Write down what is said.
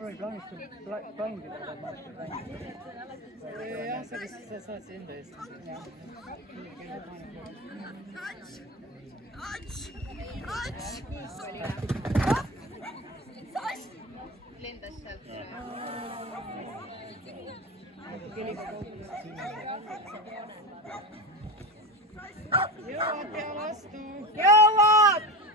mul oli plaanida, jah, sa vist saad enda eest. Lendas sealt. Jõuad pea vastu. Jõuad!